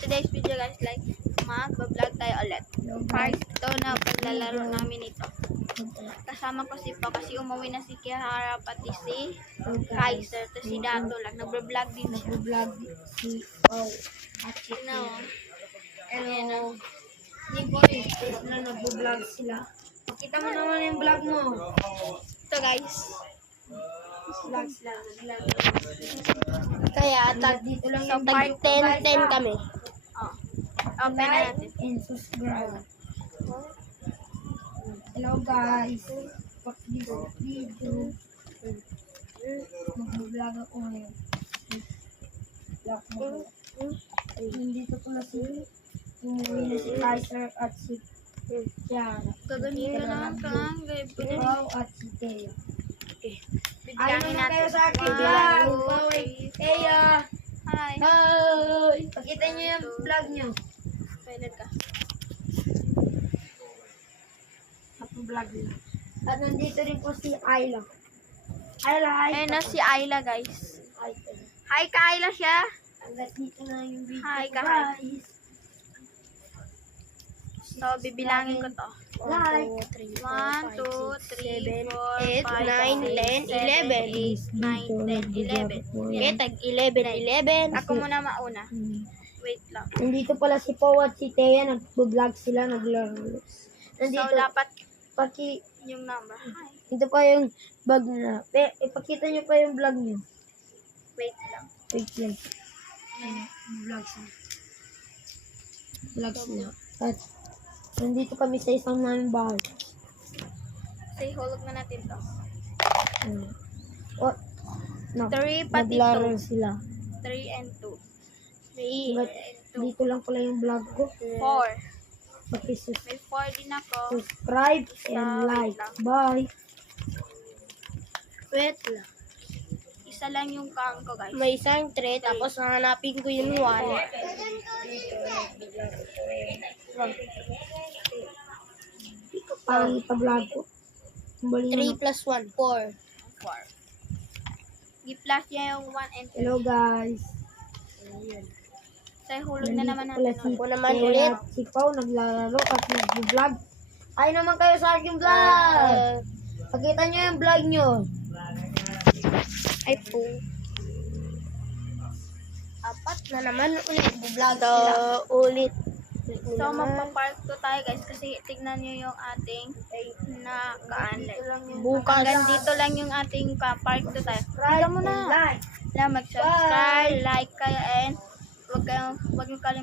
today's video guys, like mag-vlog tayo ulit. Part 2 na paglalaro namin ito. Kasama ko si Pa kasi umuwi na si Kiara pati si Kaiser. Tapos si Dato lang. Nag-vlog din siya. Nag-vlog si Pao at si No. Hello. Hindi ko na nag-vlog sila. Pakita mo naman yung vlog mo. Ito guys. Vlog sila. Nag-vlog. Kaya Dito lang so yung part video. 10 kami. Oh. Open na Like natin. and subscribe. Hello guys. Pag-video. Mag-vlog ako ngayon. Vlog mo. Nandito pala si umuwi na si Kaiser at si Kiara. Gaganito na kang Si Pao at si Teo. Ayaw Bibilangin naman kayo natin. sa akin 1, vlog. 2, 3, 4. Teo. Hi. Hi! Pakita niyo yung vlog niyo. Toilet ka. Vlog niyo. At nandito rin po si Ayla. Ayla, hi. Ayun na si Ayla guys. Hi. Hi ka Ayla siya. Hanggang dito na yung video. Hi, ka, guys. So bibilangin ko to. Like. 1, 2, 3, 4, 8, 5, 6, 7, 8, 9, 10, 11. Okay, tag 11. Ako muna mauna. Wait lang. Nandito pala si Pao at si Thea. Nag-vlog sila. Naglaro. Nandito. So dapat Paki, yung number. Hi. ito pa yung vlog na. Ipakita nyo pa yung vlog nyo. Wait lang. Wait lang. Vlog sila. Vlog sila. At nandito kami sa isang namin bahay. Say hulog na natin to. Oh, no. 3 pati Naglaro 2. sila. 3 and 2. 3 But and 2. dito lang pala yung vlog ko. 4. May Paki-subscribe 4 din ako. and like. Bye. Wait lang. Isa lang yung kang ko guys. May isang tray, tapos hanapin ko yung wallet. Pangit pa vlog ko. 3 plus 1, 4. 4. Gi-plus niya yung 1 and 2. Hello guys. Say hulog na naman Pala natin. si Ako naman Thea ulit. at si Pao naglalaro at nag-vlog. Ay naman kayo sa aking vlog. Pakita nyo yung vlog nyo. Ay po. 4 na naman ulit. Vlog So, sila. ulit. So magpa-park to tayo guys kasi tignan nyo yung ating naka-unlock. Bukas. Hanggang dito lang yung ating park to tayo. Subscribe Tignan mo and na. like. Mag-subscribe, like kayo and wag nyo kalimutan